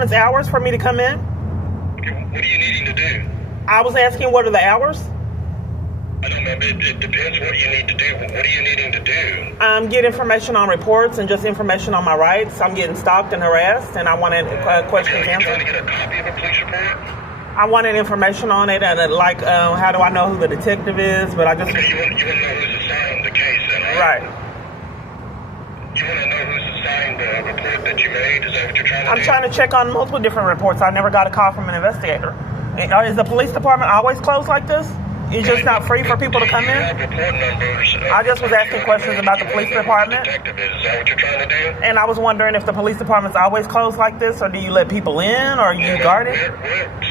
Hours for me to come in? What are you needing to do? I was asking, what are the hours? I don't know. It depends what you need to do. What are you needing to do? Get information on reports and just information on my rights. I'm getting stalked and harassed, and I wanted questions Are you trying answered. to get a copy of a police report? I wanted information on it, and how do I know who the detective is? But I just Okay, you want to know who's assigned the case, then, right? right. You want to know who's assigned the report that you made? Is that what you're trying to do? I'm trying to check on multiple different reports. I never got a call from an investigator. Is the police department always closed like this? It's just not free for people to come Do you in? have report numbers? I just was asking questions about the police department. Detective is that what you're trying to do? And I was wondering if the police department's always closed like this, or do you let people in, or you guard it?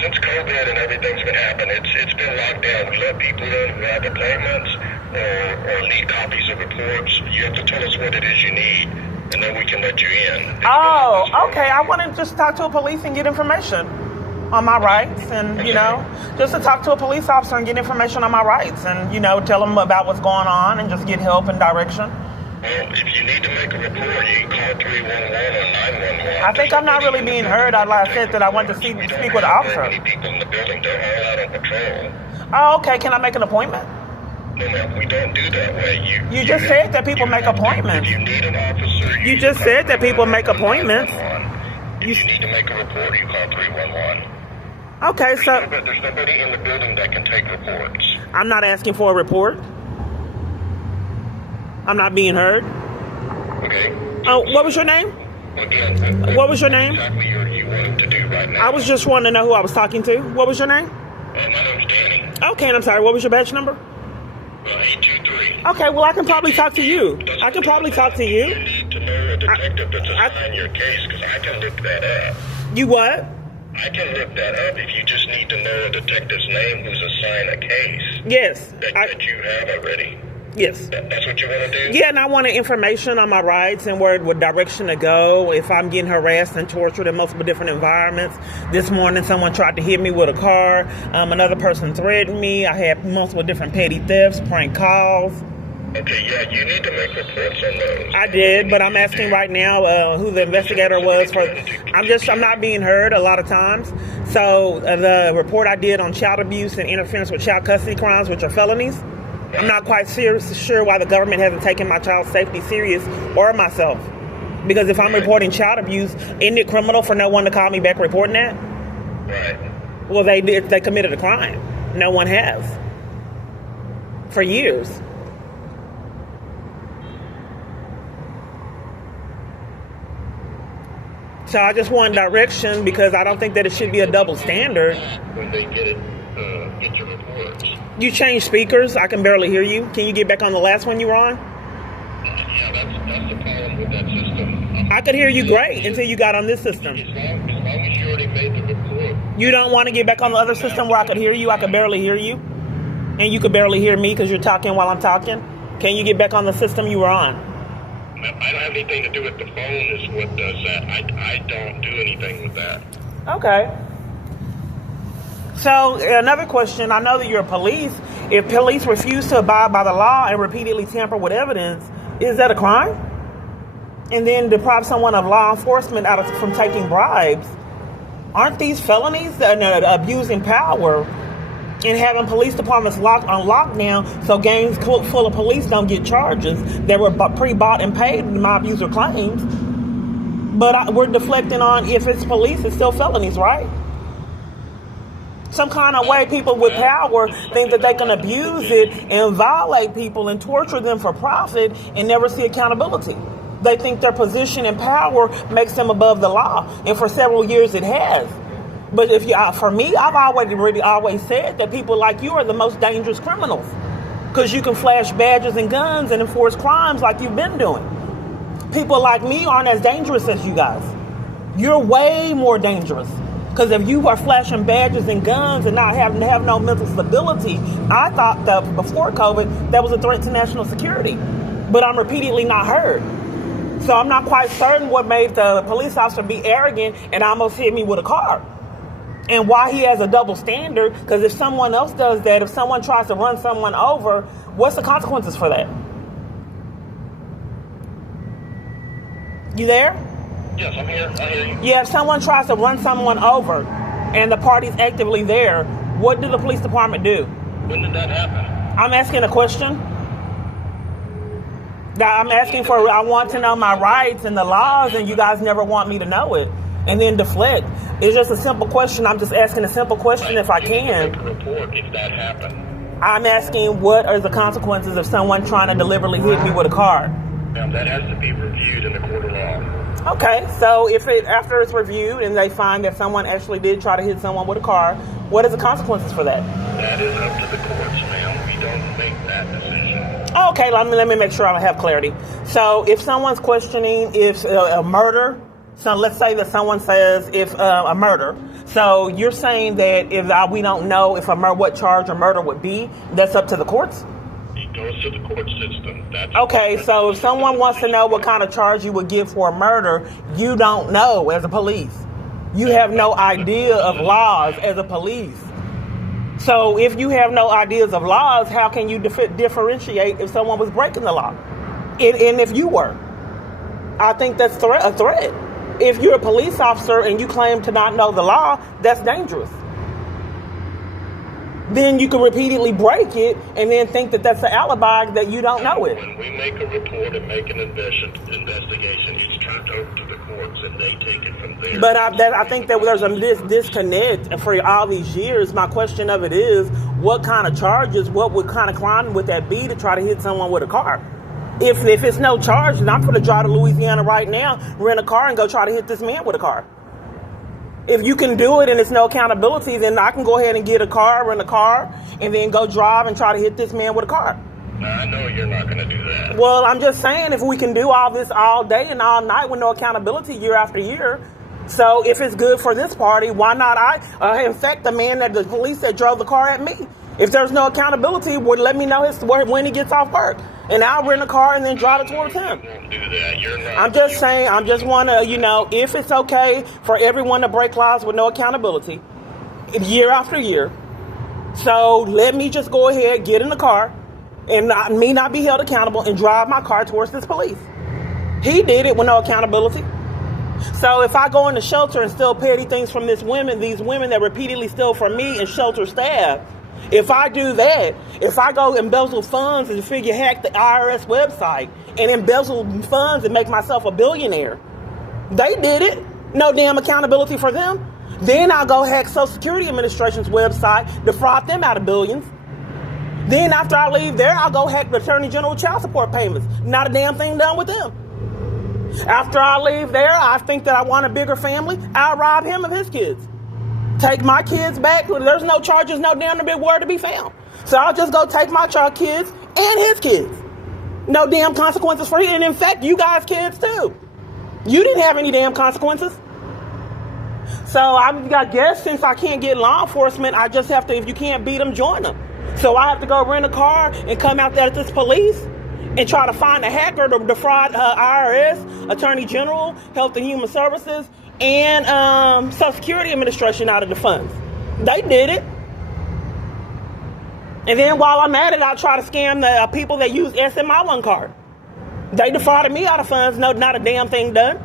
Since COVID and everything's been happening, it's been locked down. We let people in who have appointments or need copies of reports. You have to tell us what it is you need, and then we can let you in. Oh, okay. I want to just talk to a police and get information on my rights, and just to talk to a police officer and get information on my rights, and tell them about what's going on and just get help and direction. Well, if you need to make a report, you can call 311 or 911. I think I'm not really being heard. I said that I want to speak with an officer. Many people in the building, they're all out on patrol. Oh, okay. Can I make an appointment? No, ma'am, we don't do that way. You just said that people make appointments. If you need an officer, You just said that people make appointments. If you need to make a report, you call 311. Okay, so There's nobody in the building that can take reports. I'm not asking for a report. I'm not being heard. Okay? Oh, what was your name? Again, What was your name? Exactly you wanted to do right now. I was just wanting to know who I was talking to. What was your name? My name's Danny. Okay, and I'm sorry. What was your badge number? 823. Okay, well, I can probably talk to you. I can probably talk to You you. need to know a detective that's assigned your case, because I can look that up. You what? I can look that up if you just need to know a detective's name who's assigned a case Yes. that you have already. Yes. That's what you want to do? Yeah, and I wanted information on my rights and what direction to go if I'm getting harassed and tortured in multiple different environments. This morning, someone tried to hit me with a car. Another person threatened me. I had multiple different petty thefts, prank calls. Okay, yeah, you need to make reports on those. I did, but I'm asking right now who the investigator was for. I'm not being heard a lot of times. So the report I did on child abuse and interference with child custody crimes, which are felonies, I'm not quite sure why the government hasn't taken my child's safety serious or myself. Because if I'm reporting child abuse, isn't it criminal for no one to call me back reporting that? Right. Well, they committed a crime. No one has. For years. So I just want direction because I don't think that it should be a double standard. When they get your reports. You changed speakers. I can barely hear you. Can you get back on the last one you were on? Yeah, that's the problem with that system. I could hear you great until you got on this system. As long as you already made the report. You don't want to get back on the other system where I could hear you? I could barely hear you. And you could barely hear me because you're talking while I'm talking? Can you get back on the system you were on? I don't have anything to do with the phone is what does that. I don't do anything with that. Okay. So another question, I know that you're police. If police refuse to abide by the law and repeatedly tamper with evidence, is that a crime? And then deprive someone of law enforcement from taking bribes. Aren't these felonies and abusing power and having police departments on lockdown so gangs full of police don't get charges that were pre-bought and paid in my abuser claims? But we're deflecting on if it's police, it's still felonies, right? Some kind of way people with power think that they can abuse it and violate people and torture them for profit and never see accountability. They think their position and power makes them above the law, and for several years it has. But for me, I've always said that people like you are the most dangerous criminals because you can flash badges and guns and enforce crimes like you've been doing. People like me aren't as dangerous as you guys. You're way more dangerous. Because if you are flashing badges and guns and not have no mental stability, I thought that before COVID, that was a threat to national security. But I'm repeatedly not heard. So I'm not quite certain what made the police officer be arrogant and almost hit me with a car. And why he has a double standard, because if someone else does that, if someone tries to run someone over, what's the consequences for that? You there? Yes, I'm here. I hear you. Yeah, if someone tries to run someone over and the party's actively there, what do the police department do? When did that happen? I'm asking a question. I'm asking for, I want to know my rights and the laws, and you guys never want me to know it. And then deflect. It's just a simple question. I'm just asking a simple question if I can. Make a report if that happened. I'm asking what are the consequences of someone trying to deliberately hit me with a car? Now, that has to be reviewed in the court of law. Okay, so if after it's reviewed and they find that someone actually did try to hit someone with a car, what is the consequences for that? That is up to the courts, ma'am. We don't make that decision. Okay, let me make sure I have clarity. So if someone's questioning if a murder, so let's say that someone says if a murder, so you're saying that if we don't know if what charge a murder would be, that's up to the courts? It goes to the court system. Okay, so if someone wants to know what kind of charge you would give for a murder, you don't know as a police. You have no idea of laws as a police. So if you have no ideas of laws, how can you differentiate if someone was breaking the law? And if you were, I think that's a threat. If you're a police officer and you claim to not know the law, that's dangerous. Then you can repeatedly break it and then think that that's an alibi that you don't know it. When we make a report and make an investigation, it's turned over to the courts and they take it from there. But I think that there's a disconnect for all these years. My question of it is, what kind of charges, what kind of crime would that be to try to hit someone with a car? If it's no charge, then I'm going to drive to Louisiana right now, rent a car, and go try to hit this man with a car. If you can do it and it's no accountability, then I can go ahead and get a car, rent a car, and then go drive and try to hit this man with a car. Now, I know you're not going to do that. Well, I'm just saying, if we can do all this all day and all night with no accountability year after year, so if it's good for this party, why not in fact, the man that the police that drove the car at me? If there's no accountability, would let me know when he gets off work, and I'll rent a car and then drive it towards him. You won't do that. You're not. I'm just saying, I just want to, if it's okay for everyone to break laws with no accountability, year after year, so let me just go ahead, get in the car, and me not be held accountable and drive my car towards this police. He did it with no accountability. So if I go in the shelter and steal petty things from these women that repeatedly steal from me and shelter staff, if I do that, if I go embezzle funds and hack the IRS website and embezzle funds and make myself a billionaire, they did it. No damn accountability for them. Then I'll go hack Social Security Administration's website, defraud them out of billions. Then after I leave there, I'll go hack the Attorney General child support payments. Not a damn thing done with them. After I leave there, I think that I want a bigger family. I'll rob him of his kids. Take my kids back. There's no charges, no damn big word to be found. So I'll just go take my child kids and his kids. No damn consequences for him. And in fact, you guys' kids too. You didn't have any damn consequences. So I guess since I can't get law enforcement, I just have to, if you can't beat them, join them. So I have to go rent a car and come out there at this police and try to find a hacker to defraud IRS, Attorney General, Health and Human Services, and Social Security Administration out of the funds. They did it. And then while I'm at it, I'll try to scam the people that use SMI1 card. They defrauded me out of funds, no, not a damn thing done.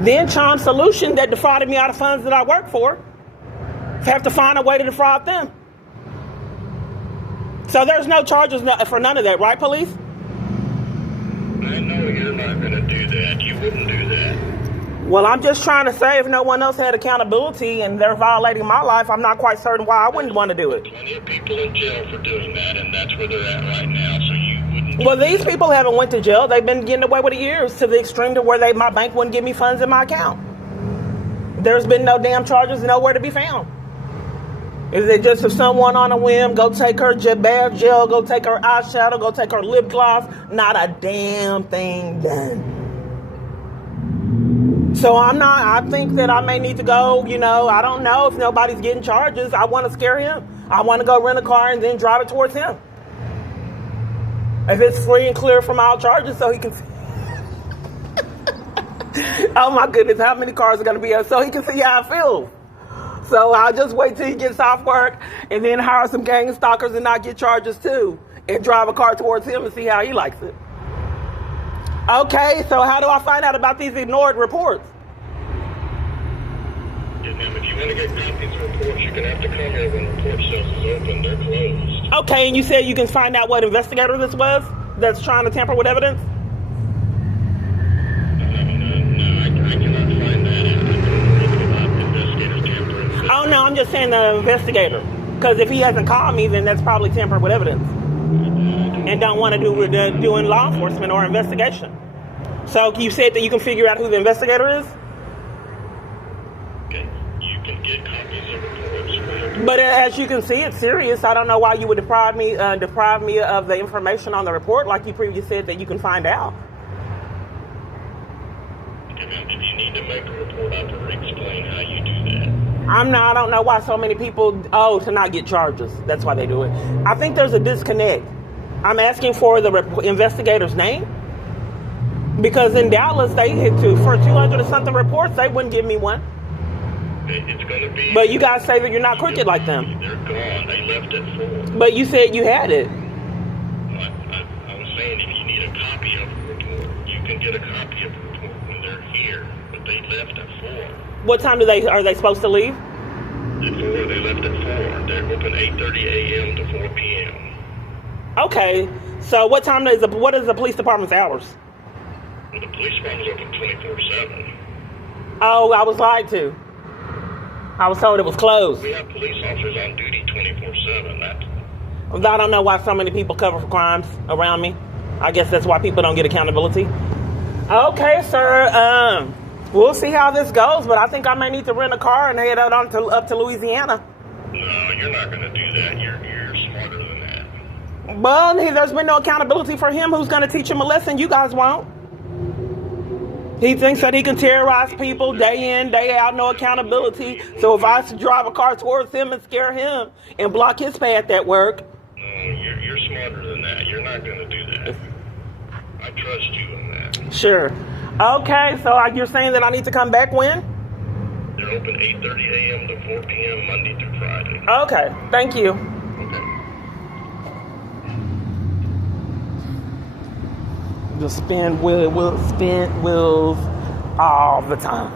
Then Chime Solution that defrauded me out of funds that I work for, have to find a way to defraud them. So there's no charges for none of that, right, police? I know you're not going to do that. You wouldn't do that. Well, I'm just trying to say if no one else had accountability and they're violating my life, I'm not quite certain why I wouldn't want to do it. Plenty of people in jail for doing that, and that's where they're at right now, so you wouldn't. Well, these people haven't went to jail. They've been getting away with it years to the extreme to where my bank wouldn't give me funds in my account. There's been no damn charges, nowhere to be found. Is it just if someone on a whim, go take her bath gel, go take her eyeshadow, go take her lip gloss? Not a damn thing done. So I think that I may need to go, I don't know if nobody's getting charges. I want to scare him. I want to go rent a car and then drive it towards him. If it's free and clear from all charges so he can see. Oh my goodness, how many cars are going to be up so he can see how I feel? So I'll just wait till he gets off work and then hire some gang stalkers and not get charges too. And drive a car towards him and see how he likes it. Okay, so how do I find out about these ignored reports? Yeah, ma'am, if you want to get copies of reports, you're going to have to come here when report cells is open. They're closed. Okay, and you said you can find out what investigator this was that's trying to tamper with evidence? No, I cannot find that out. I don't know anything about investigators tampering. Oh, no, I'm just saying the investigator. Because if he hasn't called me, then that's probably tampering with evidence. And don't want to do with doing law enforcement or investigation. So you said that you can figure out who the investigator is? Okay, you can get copies of reports. But as you can see, it's serious. I don't know why you would deprive me of the information on the report like you previously said that you can find out. Okay, ma'am, if you need to make a report, I can explain how you do that. I don't know why so many people, to not get charges. That's why they do it. I think there's a disconnect. I'm asking for the investigator's name. Because in Dallas, they for 200 or something reports, they wouldn't give me one. It's going to be... But you guys say that you're not crooked like them. They're gone. They left at 4. But you said you had it. I was saying if you need a copy of a report, you can get a copy of a report when they're here. But they left at 4. What time are they supposed to leave? At 4, they left at 4. They're open 8:30 a.m. to 4 p.m. Okay. So what is the police department's hours? Well, the police department's open 24/7. Oh, I was lied to. I was told it was closed. We have police officers on duty 24/7. I don't know why so many people cover for crimes around me. I guess that's why people don't get accountability. Okay, sir. We'll see how this goes, but I think I may need to rent a car and head out up to Louisiana. No, you're not going to do that. You're smarter than that. Well, there's been no accountability for him. Who's going to teach him a lesson? You guys won't. He thinks that he can terrorize people day in, day out, no accountability. So if I drive a car towards him and scare him and block his path at work. No, you're smarter than that. You're not going to do that. I trust you in that. Sure. Okay, so you're saying that I need to come back when? They're open 8:30 a.m. to 4 p.m. Monday through Friday. Okay, thank you. Okay. Just spin wheels all the time.